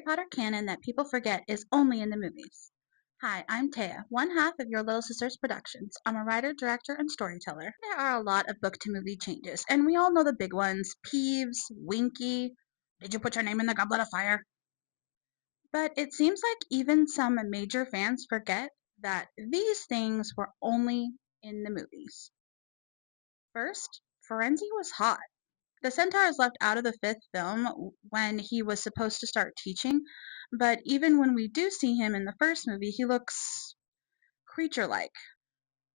Harry Potter canon that people forget is only in the movies. Hi, I'm Taya, one half of Your Little Sisters Productions. I'm a writer, director, and storyteller. There are a lot of book to movie changes, and we all know the big ones: Peeves, Winky, did you put your name in the goblet of fire? But it seems like even some major fans forget that these things were only in the movies. First, Firenze was hot. The centaur is left out of the fifth film when he was supposed to start teaching, but even when we do see him in the first movie, he looks creature like.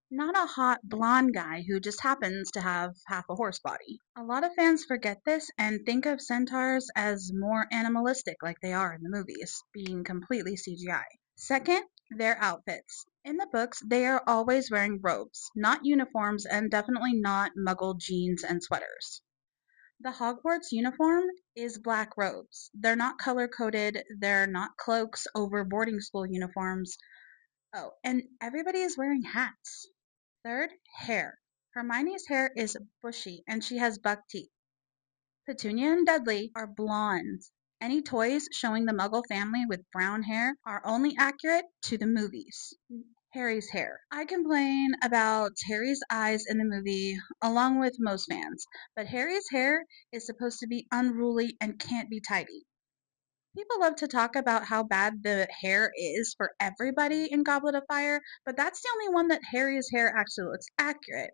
Not a hot blonde guy who just happens to have half a horse body. A lot of fans forget this and think of centaurs as more animalistic like they are in the movies, being completely CGI. Second, their outfits. In the books, they are always wearing robes, not uniforms, and definitely not muggle jeans and sweaters. The Hogwarts uniform is black robes. They're not color coded, they're not cloaks over boarding school uniforms. Oh, and everybody is wearing hats. Third, hair. Hermione's hair is bushy and she has buck teeth. Petunia and Dudley are blondes. Any toys showing the Muggle family with brown hair are only accurate to the movies. Harry's hair. I complain about Harry's eyes in the movie, along with most fans, but Harry's hair is supposed to be unruly and can't be tidy. People love to talk about how bad the hair is for everybody in Goblet of Fire, but that's the only one that Harry's hair actually looks accurate.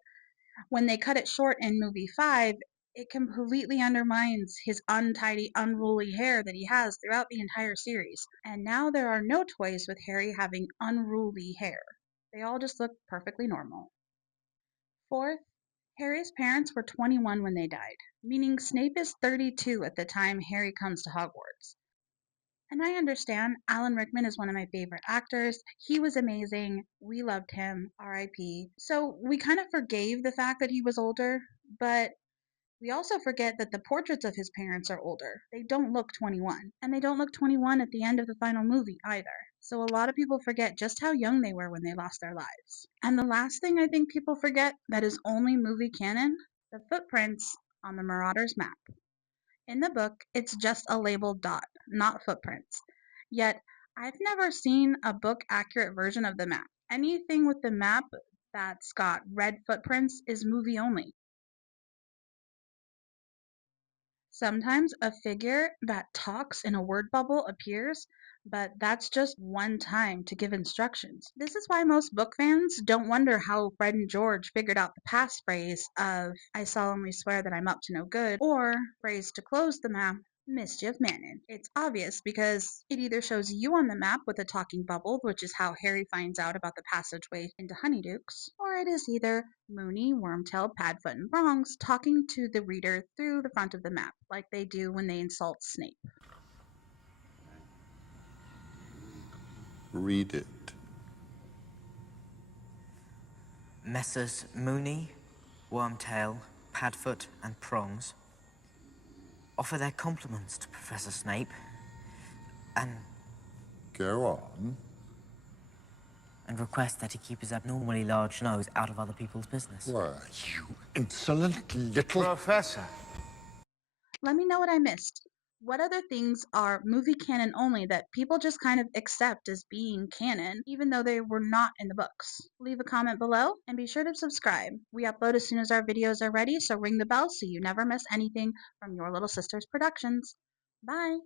When they cut it short in movie 5, it completely undermines his untidy, unruly hair that he has throughout the entire series. And now there are no toys with Harry having unruly hair. They all just look perfectly normal. Fourth, Harry's parents were 21 when they died, meaning Snape is 32 at the time Harry comes to Hogwarts. And I understand Alan Rickman is one of my favorite actors. He was amazing. We loved him, RIP. So we kind of forgave the fact that he was older, but we also forget that the portraits of his parents are older. They don't look 21. And they don't look 21 at the end of the final movie either. So a lot of people forget just how young they were when they lost their lives. And the last thing I think people forget that is only movie canon, the footprints on the Marauders map. In the book, it's just a labeled dot, not footprints. Yet, I've never seen a book accurate version of the map. Anything with the map that's got red footprints is movie only. Sometimes a figure that talks in a word bubble appears, but that's just one time to give instructions. This is why most book fans don't wonder how Fred and George figured out the passphrase of "I solemnly swear that I'm up to no good" or phrase to close the map, "Mischief Managed." It's obvious because it either shows you on the map with a talking bubble, which is how Harry finds out about the passageway into Honeydukes, or it is either Moony, Wormtail, Padfoot, and Bronx talking to the reader through the front of the map, like they do when they insult Snape. Read it. Messrs. Moony, Wormtail, Padfoot, and Prongs offer their compliments to Professor Snape Go on. and request that he keep his abnormally large nose out of other people's business. Why, you insolent little... Professor. Let me know what I missed. What other things are movie canon only that people just kind of accept as being canon, even though they were not in the books? Leave a comment below and be sure to subscribe. We upload as soon as our videos are ready, so ring the bell so you never miss anything from Your Little Sisters Productions. Bye!